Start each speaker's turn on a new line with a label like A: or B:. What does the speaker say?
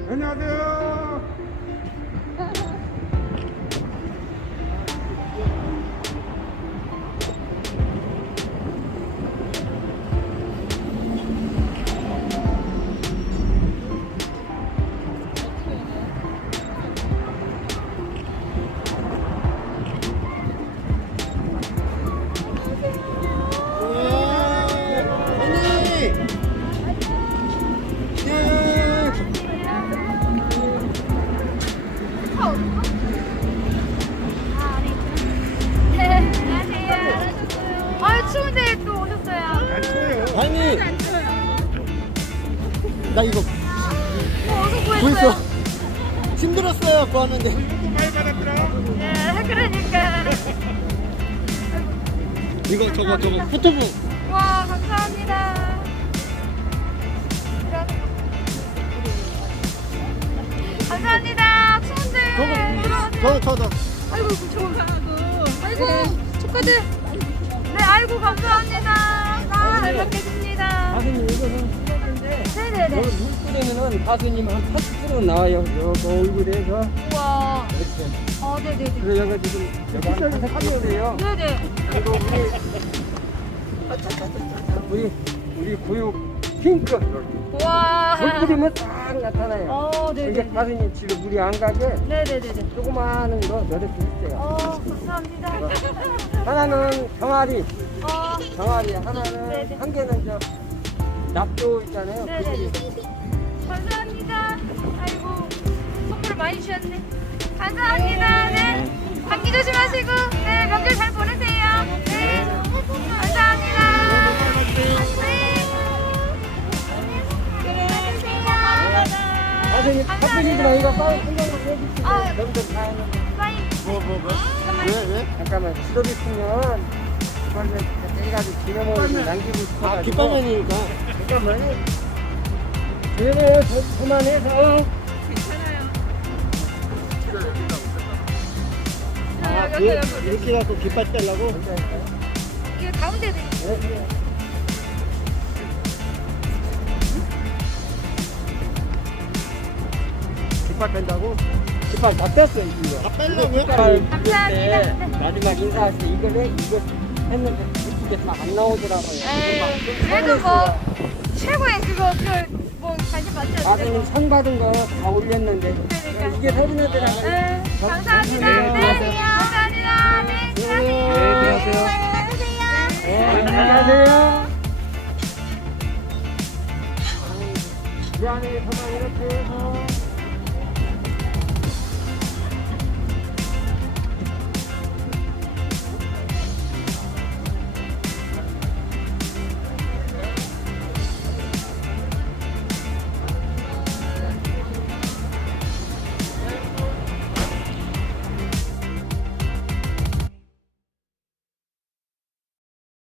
A: 안녕하세요.
B: 추운데 또 오셨어요.
A: 안 추워요.
C: 아니 나 이거
B: 어서
C: 구했어.
B: 구했어요.
C: 힘들었어요 구하는데.
A: 이것도 많이 받았더라.
B: 네, 그러니까.
C: 이거 저거 포토북.
B: 와, 감사합니다. 감사합니다. 추운데.
C: 저거
B: 아이고, 아이고, 축하들. 네, 아이고, 감사합니다. 아, 잘 먹겠습니다.
D: 가수님 이거는 수건인데
B: 네네네.
D: 여기 물 뿌리면은 가수님 한 80% 나와요. 요 얼굴에서
B: 우와.
D: 이렇게.
B: 네네네.
D: 그래서 여기 지금 여기 한 80%예요.
B: 네네.
D: 그리고 우리 구육 핑크
B: 와.
D: 물 뿌리면 딱 나타나요. 이게
B: 네네.
D: 가수님 집에 물이 안 가게
B: 네네네.
D: 조그마한 거 몇 개 있어요.
B: 감사합니다.
D: 하나는 병아리, 병아리
B: 네네.
D: 하나는 한 개는 저 납조 있잖아요.
B: 네네. 감사합니다. 아이고, 선물 많이 주셨네. 감사합니다. 네. 감기 조심하시고, 네, 명절 잘 보내세요. 네. 감사합니다. 네.
D: 가수님 바쁘시지만 이거 빨리 신경을 해주시고
B: 아.
D: 명절 다 하는
B: 사인.
C: 뭐? 왜?
D: 잠깐만 수업 있으면 이걸로 해가지고 기념을 남기고 싶어가지고
C: 깃발맨이니까.
D: 잠깐만요. 얘네 그만해서
C: 이렇게 갖고 깃발 떼려고.
B: 이거 가운데 드릴게요.
D: 깃발 뺀다고? 깃발 다 뺐어 이거.
C: 다 빼려고요?
D: 깃발
B: 감사합니다.
D: 때 마지막 인사할 때 이거 했는데 이게 다 안 나오더라고요.
B: 그래도 뭐 최고의 뭐 관심 받지
D: 가수님
B: 않으세요?
D: 상 받은 거 다 올렸는데
B: 그러니까.
D: 이게 사진한테랑
B: 네, 감사합니다. 네, 감사합니다. 네,
D: 네,
B: 안녕하세요.
D: 들어가세요.
B: 네,
D: 안녕하세요. 미안해, 그만 이렇게 해서.